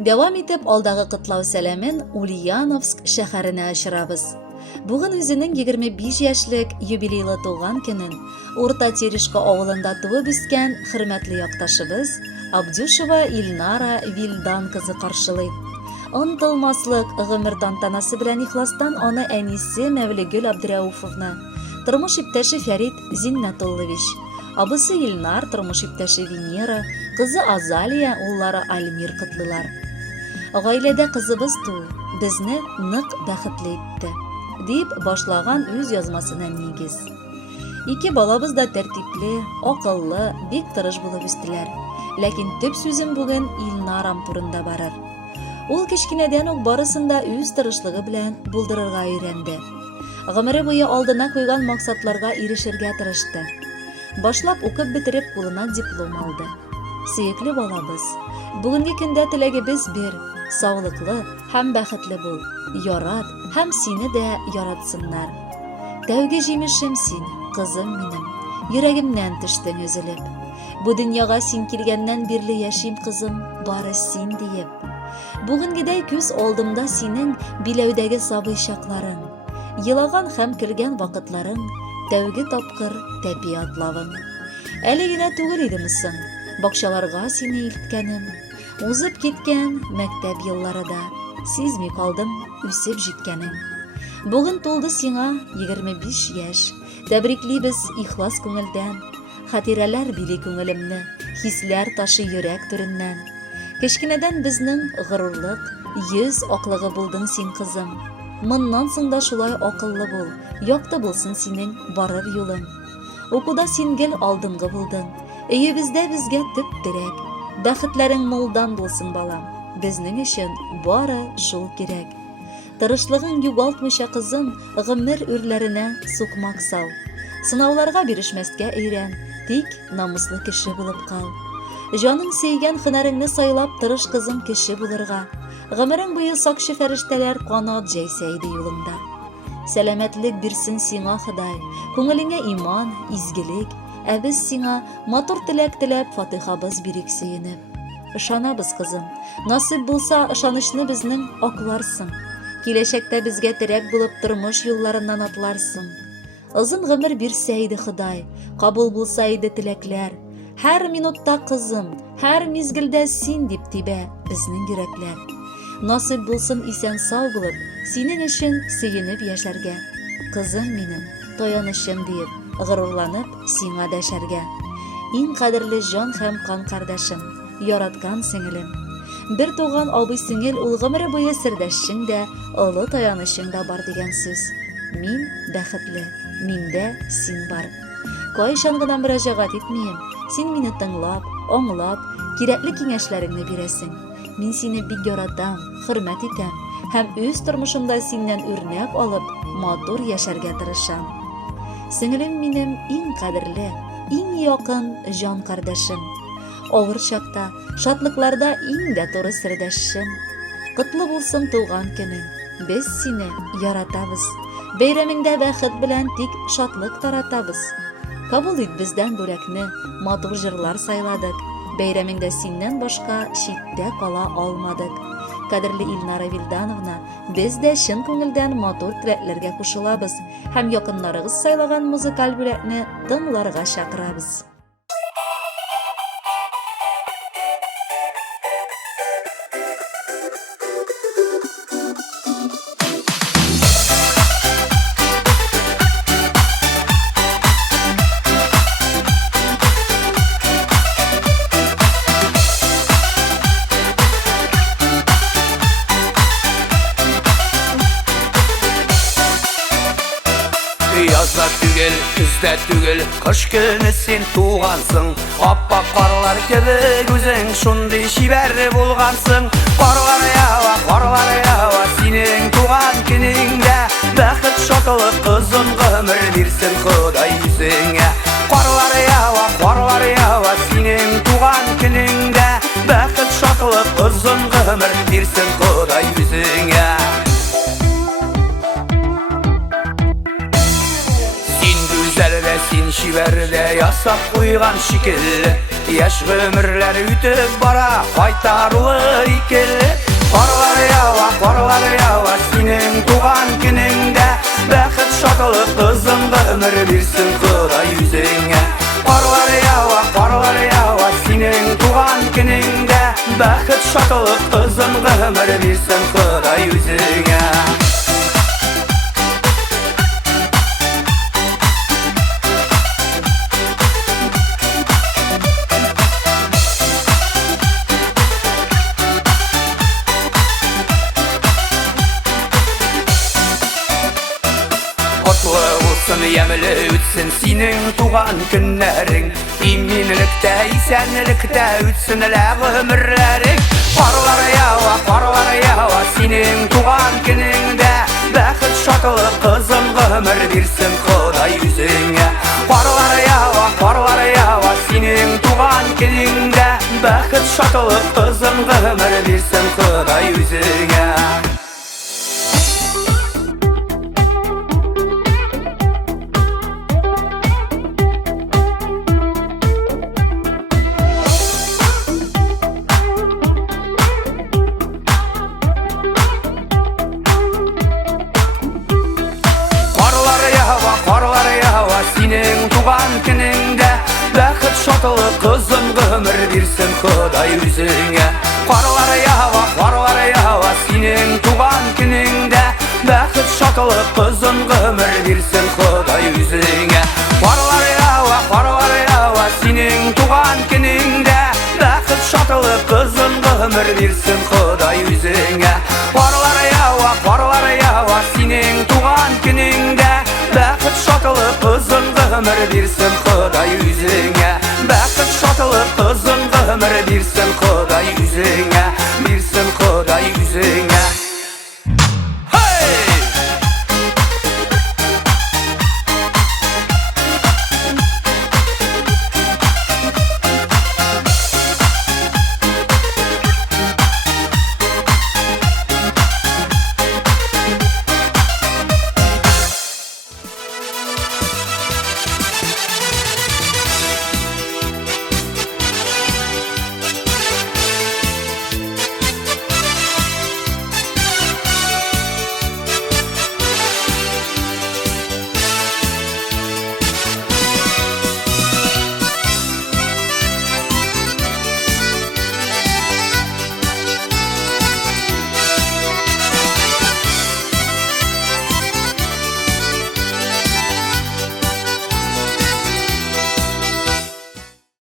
Devam etip alдағы кытлау сәләмен Ульяновск шәһәренә очырабыз. Бүген үзенең 25 яшьлек юбилейлы туган көнен Урта Терешка авылында туып үскән хөрмәтле якташыбыз Абдюшева Илнара Вильдан кызы каршылый. Онытылмаслык гомер тантанасы белән ихластан аны әнисе Мәвлегөл Абдрәуфовна, тормыш иптәше Фәрит Зиннәтуллович, абысы Илнар, тормыш иптәше Венера, кызы Азалия, уллары Альмир кытлылар. Гаиләдә кызыбыз туй, безне нык бәхетле итте, дип башлаган үз язмасына нигез. Ике балабыз да тәртипле, акыллы, бик тырыш булып үстеләр. Ләкин төп сүзем бүген Илнарам турында барыр. Ул кечкенәдән үк барысында үз тырышлыгы белән булдырырга өйрәнде. Гомере буе алдына куйган максатларга ирешергә тырышты. Башлап укып бетереп кулына диплом алды. Сөекле балабыз, бүгенге көндә теләгебез бер: саулыклы һәм бәхетле бул, ярат һәм сине дә яратсыннар. Тәүге җимешем син, кызым минем, йөрәгемнән төштең өзелеп. Бу дөньяга син килгәннән бирле яшим, кызым, бары син диеп. Бүгенгедәй күз алдымда синең биләүдәге сабый чакларың, елаган һәм көлгән вакытларың, тәүге тапкыр тәпи атлавың. Әле генә түгел идеме соң бакчаларга сине илткәнем, узып киткән мәктәп еллары да, сизми калдым үсеп җиткәнең. Бүген тулды сиңа 25 яшь, тәбриклибез ихлас күңелдән, хатирәләр били күңелемне, хисләр ташы йөрәк түреннән. Кечкенәдән безнең горурлык, йөз аклыгы булдың син, кызым. Моннан соң да шулай акыллы бул, якты булсын синең барыр юлың. Укуда син гел алдынгы булдың, өебездә безгә төп терәк. Бәхетләрең мулдан булсын, балам, безнең өчен бары шул кирәк. Тырышлыгың югалтмыйча, кызым, гомер үрләренә сукмак сал. Сынауларга бирешмәскә өйрән, тик намуслы кеше булып кал. Җаның сөйгән һөнәреңне сайлап тырыш, кызым, кеше булырга. Гомерең буе сакчы фәрештәләр канат җәйсә иде юлыңда. Сәламәтлек бирсен сиңа Ходай, күңелеңә иман, изгелек, ә без сиңа матур теләк теләп фатихабыз бирик сөенеп. Ышанабыз, кызым, насыйп булса ышанычны безнең акларсың. Киләчәктә безгә терәк булып тормыш юлларыннан атларсың. Озын гомер бирсә иде Ходай, кабул булса иде теләкләр. Һәр минутта, кызым, һәр мизгелдә син дип тибә безнең йөрәкләр. Насыйп булсын исән сау булып, синең өчен сөенеп яшәргә. Кызым минем, таянычым диеп, горурланып сиңа дәшәргә. Иң кадерле җан һәм кан кардәшем, яраткан сеңелем. Бер туган абый сеңел, ул гомере буе сердәшең дә, олы таянычың да бар дигән сүз. Мин бәхетле, миндә син бар. Кайчан гына мөрәҗәгать итмим, син мине тыңлап, аңлап, кирәкле киңәшләреңне бирәсең. Мин сине бик яратам, хөрмәт итәм һәм үз тормышымда синнән үрнәк алып, матур яшәргә тырышам. Сеңелем минем, иң кадерле, иң якын җан кардәшем. Авыр чакта, шатлыкларда иң дә туры сердәшем. Котлы булсын туган көнең, без сине яратабыз. Бәйрәмеңдә бәхет белән тик шатлык таратабыз. Кабул ит бездән бүләкне, матур җырлар сайладык. Бәйрәмеңдә синнән башка читтә кала алмадык. Кадерле Илнара Вильдановна, без дә чын күңелдән матур теләкләргә кушылабыз һәм якыннарыгыз сайлаган музыкаль бүләкне тыңларга чакырабыз. Yazda түгел, күздә түгел, кыш көне син тугансың. Аппак карлар кебек үзең шундый чибәр булгансың. Карлар ява, синең туган көнеңдә бәхет, шатлык, озын гомер бирсен Ходай үзеңә. Карлар ява, синең туган көнеңдә бәхет, шатлык, озын гомер бирсен Ходай үзеңә. Син чибәрдә ясап куйган шикелле, Yaş ömürler ütüp bara Kaytarılı ikili Qarlar yava Senin tuğan gününde Bəxit şatılık kızım ömür birsin Kuday yüzüne Qarlar yava Senin tuğan gününde Bəxit şatılık kızım ömür birsin Kuday yüzüne Yemeli ütsün senin tuğan günlerin İminlikte, isenlikte ütsün ömürlerin Qarlar yava senin tuğan gününde Bəxit şatılık kızım ömür birsin Kuday yüzüne Qarlar yava senin tuğan gününde Bəxit şatılık kızım ömür birsin Kuday yüzüne Senin tuğan gününde Bəxit şatılık kızım ömür birsin Kuday yüzüne Qarlar yava Senin tuğan gününde Bəxit şatılık kızım ömür birsin Kuday yüzüne Qarlar yava Senin tuğan gününde Bəxit şatılık kızım ömür birsin Kuday yüzüne Qarlar yava Senin tuğan gününde Bəxit şatılık kızım ömür birsin Kuday yüzüne Bəxit şatılık kızım ömür birsin